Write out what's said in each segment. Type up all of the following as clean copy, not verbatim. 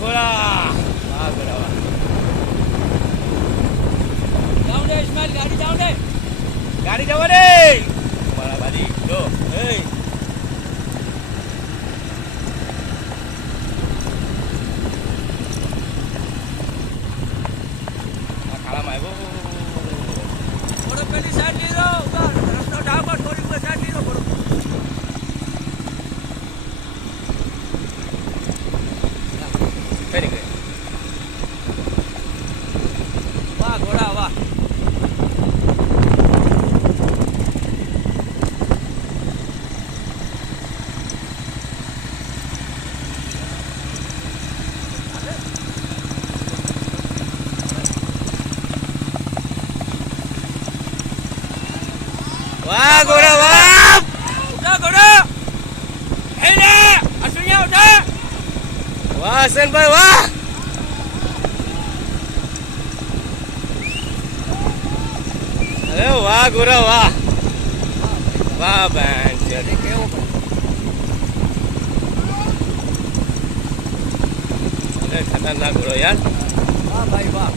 घोड़ा वाह घोड़ा वाह जाऊ दे इस्माइल गाडी जाऊ दे गाडी जाऊ दे मला भारी दो ए खाला माय वो थोड़ा पहले साइड ले लो उधर रास्ता ढाबा थोड़ी पे साइड ले लो बड़ो वेरी गुड वाह घोड़ा वाह वाह घोड़ा वाह उठा घोड़ा हे ले असुनिया उठा वाह हसन भाई वाह अरे वाह घोड़ा वाह वाह बहन चले अरे खतरनाक घोड़ा यार वाह भाई वाह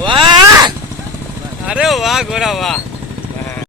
वाह अरे वाह घोड़ा वाह